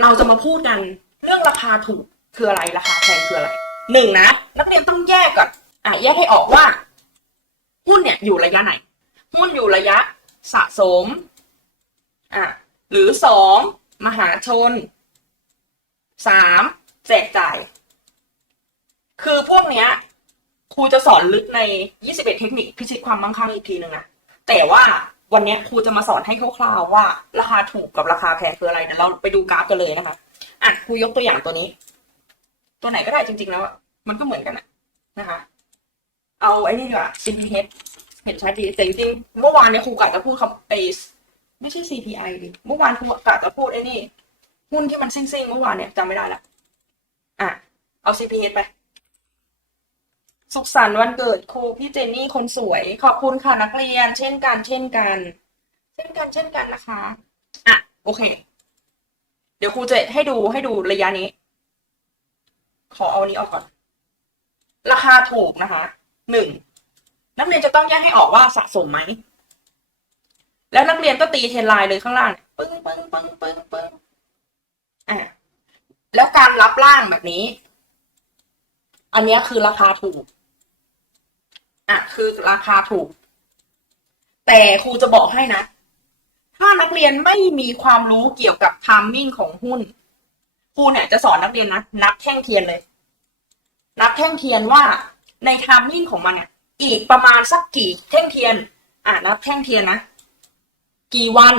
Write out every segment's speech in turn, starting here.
เราจะมาพูดกันเรื่องราคาถูกคืออะไรราคาแพงคืออะไรหนึ่งนะ นักเรียนต้องแยกก่อนอะแยกให้ออกว่า หุ้นเนี่ยอยู่ระยะไหน หุ้นอยู่ระยะสะสมอะหรือสองมหาชนสามแจกจ่าย คือพวกเนี้ยครูจะสอนลึกใน 21 เทคนิคพิชิตความมั่งคั่งอีกทีหนึ่งนะแต่ว่า วันนี้ครูจะมาสอนให้คร่าวๆว่า ราคาถูกกับราคาแพงคืออะไรเดี๋ยวเราไปดูกราฟกันเลยนะคะอะครูยกตัวอย่างตัวนี้ ตัวไหนก็ได้จริงๆแล้วมันก็เหมือนกันอะนะคะ เอาไอ้นี่ดีกว่า CPH เห็นชัดดีแต่จริงๆเมื่อวานเนี่ยครูกะจะพูดคำไอไม่ใช่ CPI ดิเมื่อวานครูกะจะพูดไอ้นี่หุ้นที่มันซิ่งๆเมื่อวานเนี่ยจำไม่ได้ละอะเอา CPH ไป สุขสันต์วันเกิดครูพี่เจนนี่คนสวย ขอบคุณค่ะนักเรียน เช่นกัน เช่นกัน เช่นกัน เช่นกันนะคะ อะ โอเค เดี๋ยวครูจะให้ดูให้ดูระยะนี้ ขอเอานี้ออกก่อน ราคาถูกนะคะ หนึ่ง นักเรียนจะต้องแยกให้ออกว่าสะสมไหม แล้วนักเรียนก็ตีเทนไลน์เลยข้างล่าง ปึ้งปึ้งปึ้งปึ้งปึ้งอะ แล้วการรับล่างแบบนี้ อันนี้คือราคาถูก อะคือราคาถูก แต่ครูจะบอกให้นะ ถ้านักเรียนไม่มีความรู้เกี่ยวกับท m มิ่งของหุ้นครูเนี่ยจะสอนนักเรียนนะนับแท่งเทียนเลย นับแท่งเทียนว่าในท m มิ่งของมันเนี่ยอีกประมาณสักกี่แท่งเทียน อะนับแท่งเทียนนะกี่วัน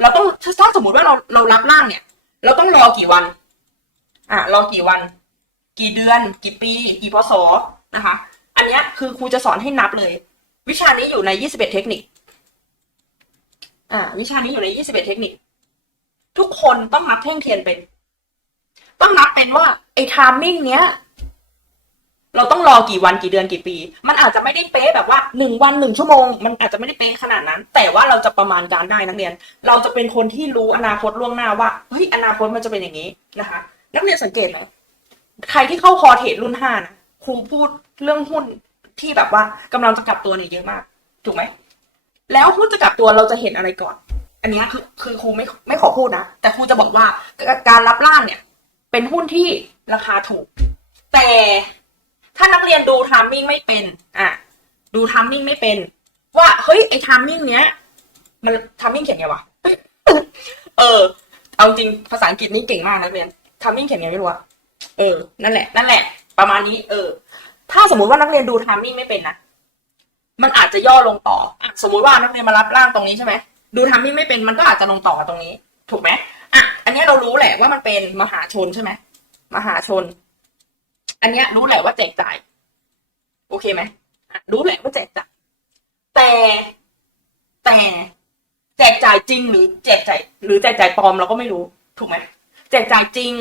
เราต้องถ้าสมมติว่าเราเรารับล่างเนี่ย เราต้องรอกี่วัน อะรอกี่วัน กี่เดือน กี่ปี กี่พศนะคะ อันเนี้ยคือครูจะสอนให้นับเลย วิชานี้อยู่ใน21เทคนิค อ่า วิชานี้อยู่ใน21เทคนิค ทุกคนต้องนับแท่งเทียนเป็น ต้องนับเป็นว่าไอ้ทามมิ่งเนี้ยเราต้องรอกี่วันกี่เดือนกี่ปี มันอาจจะไม่ได้เป๊ะแบบว่าหนึ่งวันหนึ่งชั่วโมง มันอาจจะไม่ได้เป๊ะขนาดนั้น แต่ว่าเราจะประมาณการได้นักเรียน เราจะเป็นคนที่รู้อนาคตล่วงหน้าว่าเฮ้ยอนาคตมันจะเป็นอย่างนี้นะคะ นักเรียนสังเกตไหมใครที่เข้าคอเทรดรุ่นห้านะ ครูพูดเรื่องหุ้นที่แบบว่ากำลังจะกลับตัวเนี่ยเยอะมาก ถูกไหม แล้วหุ้นจะกลับตัวเราจะเห็นอะไรก่อน อันนี้คือคือครูไม่ไม่ขอพูดนะ แต่ครูจะบอกว่าการรับล่างเนี่ย เป็นหุ้นที่ราคาถูก แต่ถ้านักเรียนดูทามมิ่งไม่เป็น อะ ดูทามมิ่งไม่เป็น ว่า เฮ้ย ไอ้ทามมิ่งเนี้ย มันทามมิ่งเขียนไงวะ เออ เอาจริงภาษาอังกฤษนี่เก่งมากนักเรียนทามมิ่งเขียนไงไม่รู้อะเออ นั่นแหละ นั่นแหละ ประมาณนี้ เออ ถ้าสมมุติว่านักเรียนดูทามมิ่งไม่เป็นนะมันอาจจะย่อลงต่ออสมมุติว่านักเรียนมารับร่างตรงนี้ใช่ไหมดูทามมิ่งไม่เป็นมันก็อาจจะลงต่อตรงนี้ ถูกไหมอะอันนี้เรารู้แหละว่ามันเป็นมหาชนใช่ไหมมหาชน อันนี้รู้แหละว่าแจกจ่ายโอเคไหมรู้แหละว่าแจกจ่ายแต่แต่แจกจ่ายจริงหรือแจกจ่ายหรือแจกจ่ายปลอมเราก็ไม่รู้ ถูกไหมแจกจ่ายจริง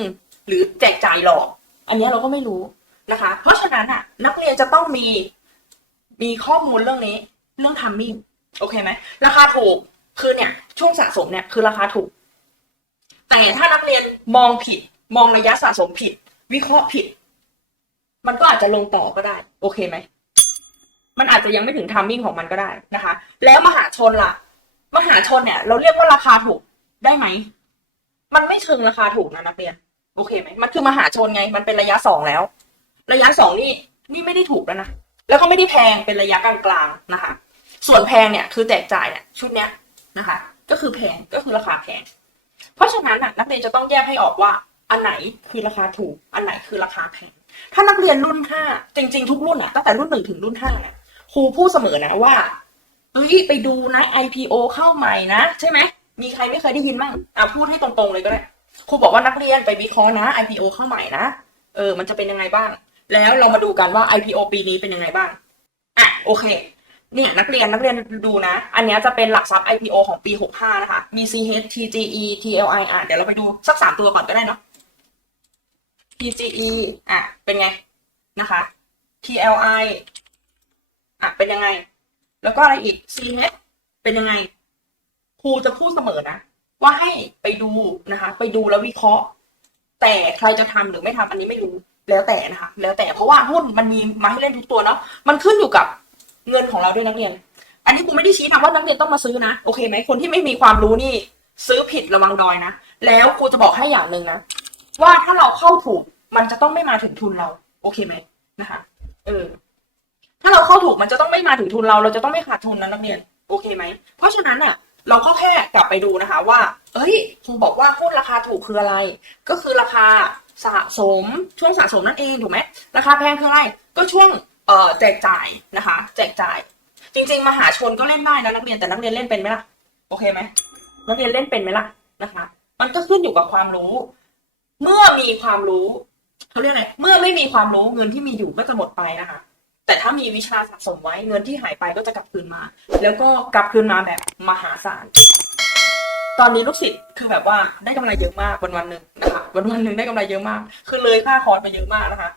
หรือแจกจ่ายหลอก อันนี้เราก็ไม่รู้ นะคะ เพราะฉะนั้นอะ นักเรียนจะต้องมีมีข้อมูลเรื่องนี้ เรื่องทัมมิ่งโอเคไหมราคาถูกคือเนี่ย ช่วงสะสมเนี่ยคือราคาถูก แต่ถ้านักเรียนมองผิด มองระยะสะสมผิด วิเคราะห์ผิด มันก็อาจจะลงต่อก็ได้ โอเคไหมมันอาจจะยังไม่ถึงทัมมิ่งของมันก็ได้นะคะ แล้วมหาชนล่ะ มหาชนเนี่ย เราเรียกว่าราคาถูกได้ไหมมันไม่เชิงราคาถูกนะนักเรียน โอเคไหมมันคือมหาชนไง มันเป็นระยะสองแล้ว ระยะสองนี่นี่ไม่ได้ถูกแล้วนะ แล้วก็ไม่ได้แพงเป็นระยะกลางๆนะคะ ส่วนแพงเนี่ยคือแจกจ่ายเนี่ยชุดเนี้ยนะคะ ก็คือแพงก็คือราคาแพง เพราะฉะนั้นนักเรียนจะต้องแยกให้ออกว่าอันไหนคือราคาถูก อันไหนคือราคาแพง ถ้านักเรียนรุ่นห้าจริง ๆ ทุกรุ่นอะตั้งแต่รุ่นหนึ่งถึงรุ่นห้าเนี่ยครูพูดเสมอนะว่าเอ้ยไปดูนะ IPO เข้าใหม่นะ ใช่ไหมมีใครไม่เคยได้ยินบ้างอะพูดให้ตรงๆเลยก็ได้ครูบอกว่านักเรียนไปวิเคราะห์นะ IPO เข้าใหม่นะ เออ มันจะเป็นยังไงบ้าง แล้วเรามาดูกันว่า IPO ปีนี้เป็นยังไงบ้าง อะโอเค เนี่ยนักเรียนนักเรียนดูนะ อันนี้จะเป็นหลักทรัพย์ IPO ของปี 65 นะคะมี CH TGE TLI อะเดี๋ยวเราไปดูสักสามตัวก่อนก็ได้เนาะ TGE อะเป็นไงนะคะ TLI อะเป็นยังไง แล้วก็อะไรอีก CH เป็นยังไงครูจะพูดเสมอนะ ว่าให้ไปดูนะคะ ไปดูแล้ววิเคราะห์ แต่ใครจะทำหรือไม่ทำอันนี้ไม่รู้ แล้วแต่นะคะ แล้วแต่เพราะว่าหุ้นมันมีมาให้เล่นทุกตัวเนาะมันขึ้นอยู่กับเงินของเราด้วยนักเรียน อันนี้ครูไม่ได้ชี้นำว่านักเรียนต้องมาซื้อนะโอเคไหมคนที่ไม่มีความรู้นี่ ซื้อผิดระวังดอยนะแล้วครูจะบอกให้อย่างหนึ่งนะว่าถ้าเราเข้าถูกมันจะต้องไม่มาถึงทุนเรา โอเคไหมนะคะ เออ ถ้าเราเข้าถูกมันจะต้องไม่มาถึงทุนเรา เราจะต้องไม่ขาดทุนนะนักเรียน โอเคไหม เพราะฉะนั้นอะ เราก็แค่กลับไปดูนะคะ ว่า เอ้ยครูบอกว่าหุ้นราคาถูกคืออะไร ก็คือราคา สะสมช่วงสะสมนั่นเองถูกไหมราคาแพงคืออะไรก็ช่วงเอ่อแจกจ่ายนะคะ แจกจ่าย จริง ๆ มหาชนก็เล่นได้นะนักเรียนแต่นักเรียนเล่นเป็นไหมล่ะโอเคไหมนักเรียนเล่นเป็นไหมล่ะนะคะ มันก็ขึ้นอยู่กับความรู้ เมื่อมีความรู้เขาเรียกอะไรเมื่อไม่มีความรู้เงินที่มีอยู่ก็จะหมดไปนะคะ แต่ถ้ามีวิชาสะสมไว้เงินที่หายไปก็จะกลับคืนมา แล้วก็กลับคืนมาแบบมหาศาลตอนนี้ลูกศิษย์คือแบบว่าได้กำไรเยอะมากวันวันหนึ่งนะคะ วันวันๆหนึ่งได้กำไรเยอะมาก คือเลยค่าคอร์สไปเยอะมากนะคะ